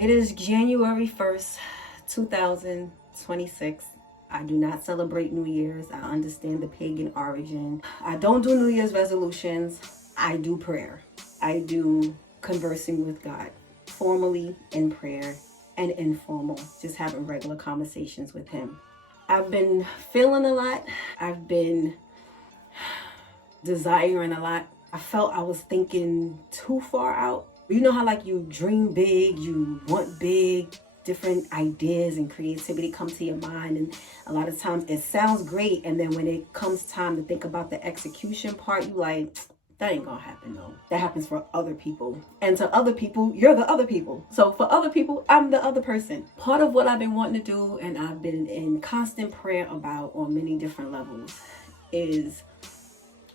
It is January 1st, 2026. I do not celebrate New Year's. I understand the pagan origin. I don't do New Year's resolutions. I do prayer. I do conversing with God, formally in prayer and informal, just having regular conversations with him. I've been feeling a lot. I've been desiring a lot. I felt I was thinking too far out. You know how like you dream big, you want big, different ideas and creativity come to your mind, and a lot of times it sounds great, and then when it comes time to think about the execution part, you like, that ain't gonna happen though. That happens for other people. And to other people, you're the other people. So for other people, I'm the other person. Part of what I've been wanting to do, and I've been in constant prayer about on many different levels, is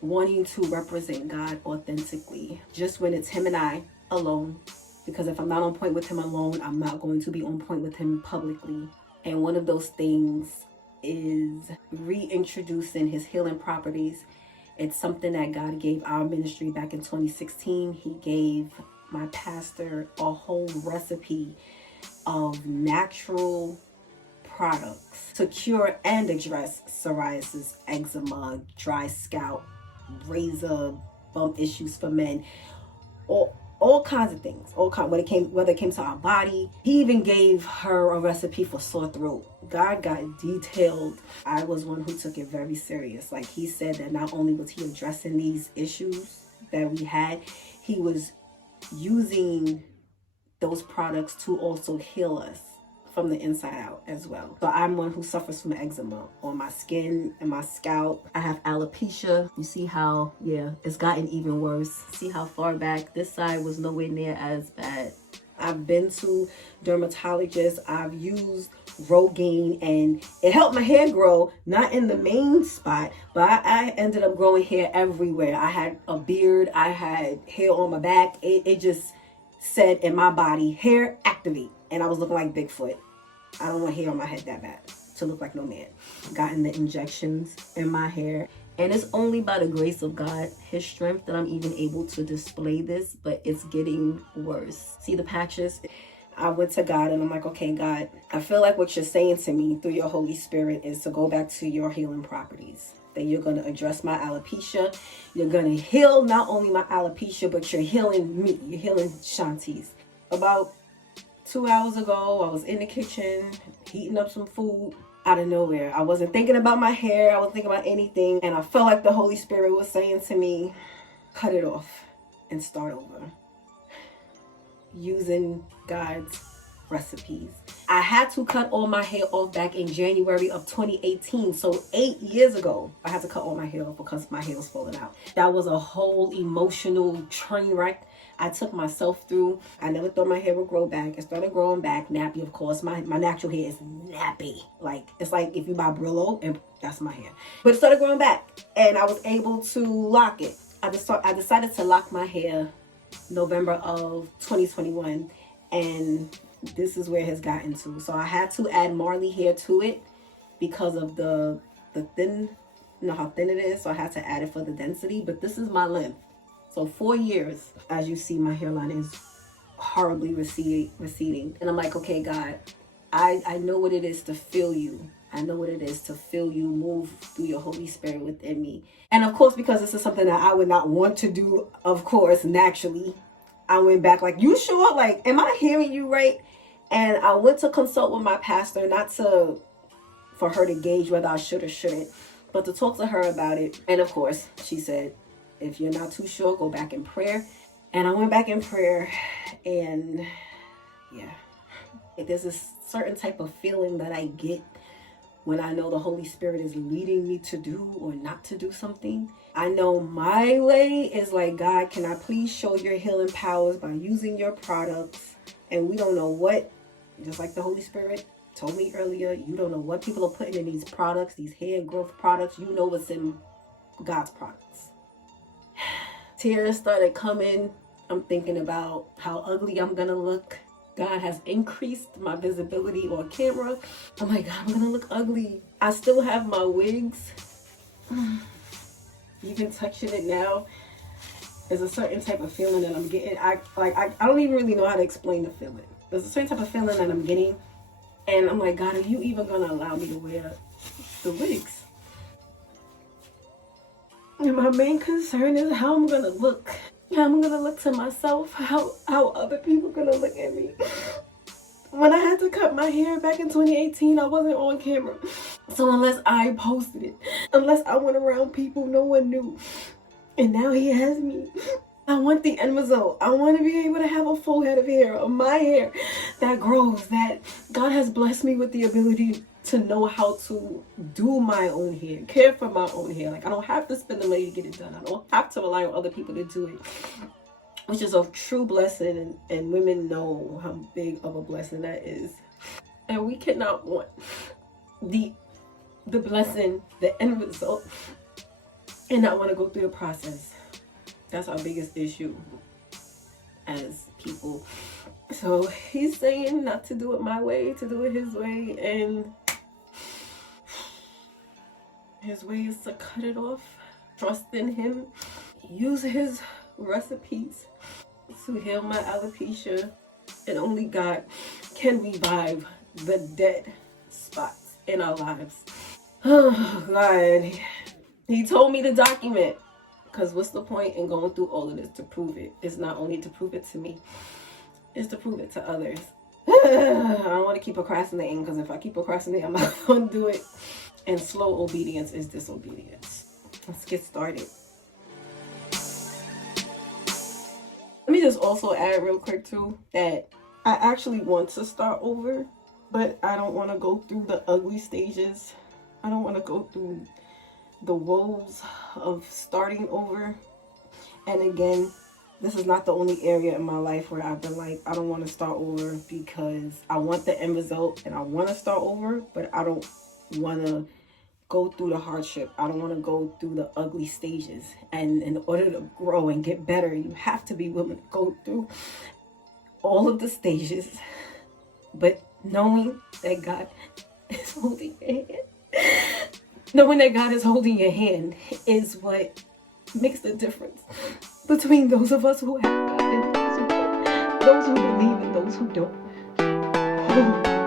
wanting to represent God authentically, just when it's him and I alone. Because if I'm not on point with him alone, I'm not going to be on point with him publicly. And one of those things is reintroducing his healing properties. It's something that God gave our ministry back in 2016. He gave my pastor a whole recipe of natural products to cure and address psoriasis, eczema, dry scalp, razor bump issues for men, all kinds of things. Whether it came to our body. He even gave her a recipe for sore throat. God got detailed. I was one who took it very serious. Like, he said that not only was he addressing these issues that we had, he was using those products to also heal us from the inside out as well. So I'm one who suffers from eczema on my skin and my scalp. I have alopecia. You see how, it's gotten even worse. See how far back this side was nowhere near as bad. I've been to dermatologists. I've used Rogaine, and it helped my hair grow, not in the main spot, but I ended up growing hair everywhere. I had a beard. I had hair on my back. It just said in my body, hair activate. And I was looking like Bigfoot. I don't want hair on my head that bad to look like no man. Gotten the injections in my hair. And it's only by the grace of God, his strength, that I'm even able to display this, but it's getting worse. See the patches? I went to God and I'm like, okay, God, I feel like what you're saying to me through your Holy Spirit is to go back to your healing properties. That you're going to address my alopecia. You're going to heal not only my alopecia, but you're healing me. You're healing Shontyce. About 2 hours ago, I was in the kitchen heating up some food out of nowhere. I wasn't thinking about my hair. I wasn't thinking about anything. And I felt like the Holy Spirit was saying to me, cut it off and start over. Using God's recipes. I had to cut all my hair off back in January of 2018. So 8 years ago, I had to cut all my hair off because my hair was falling out. That was a whole emotional train wreck I took myself through. I never thought my hair would grow back. It started growing back. Nappy, of course. My natural hair is nappy. Like, it's like if you buy Brillo, and that's my hair. But it started growing back, and I was able to lock it. I decided to lock my hair November of 2021, and this is where it has gotten to. So I had to add Marley hair to it because of the thin, you know how thin it is. So I had to add it for the density, but this is my length. So 4 years, as you see, my hairline is horribly receding. And I'm like, okay, God, I know what it is to feel you. I know what it is to feel you move through your Holy Spirit within me. And of course, because this is something that I would not want to do, of course, naturally, I went back like, you sure? Like, am I hearing you right? And I went to consult with my pastor, not for her to gauge whether I should or shouldn't, but to talk to her about it. And of course, she said, if you're not too sure, go back in prayer. And I went back in prayer, and there's a certain type of feeling that I get when I know the Holy Spirit is leading me to do or not to do something. I know my way is like, God, can I please show your healing powers by using your products? And we don't know what, just like the Holy Spirit told me earlier, you don't know what people are putting in these products, these hair growth products. You know what's in God's products. Tears started coming. I'm thinking about how ugly I'm gonna look. God has increased my visibility on camera. I'm like, God, I'm gonna look ugly. I still have my wigs. Even touching it now, there's a certain type of feeling that I'm getting. I don't even really know how to explain the feeling. There's a certain type of feeling that I'm getting. And I'm like, God, are you even going to allow me to wear the wigs? And my main concern is how I'm going to look. How I'm going to look to myself. How other people going to look at me. When I had to cut my hair back in 2018, I wasn't on camera. So unless I posted it, unless I went around people, no one knew. And now he has me. I want the end result. I want to be able to have a full head of hair, of my hair that grows, that God has blessed me with the ability to know how to do my own hair, care for my own hair. Like, I don't have to spend the money to get it done. I don't have to rely on other people to do it, which is a true blessing, and women know how big of a blessing that is. And we cannot want the blessing, the end result, and not want to go through the process. That's our biggest issue as people. So he's saying not to do it my way, to do it his way, and his way is to cut it off, trust in him, use his recipes to heal my alopecia, and only God can revive the dead spots in our lives. Oh God, he told me to document, because what's the point in going through all of this to prove it? It's not only to prove it to me, it's to prove it to others. I don't want to keep procrastinating, because if I keep procrastinating, I'm not going to do it. And slow obedience is disobedience. Let's get started. Let me just also add real quick too that I actually want to start over, but I don't want to go through the ugly stages. I don't want to go through the woes of starting over. And again, this is not the only area in my life where I've been like, I don't want to start over, because I want the end result and I want to start over, but I don't want to go through the hardship. I don't want to go through the ugly stages. And in order to grow and get better, you have to be willing to go through all of the stages, but knowing that God is holding your hand. Knowing that God is holding your hand is what makes the difference between those of us who have God and those who don't, those who believe and those who don't.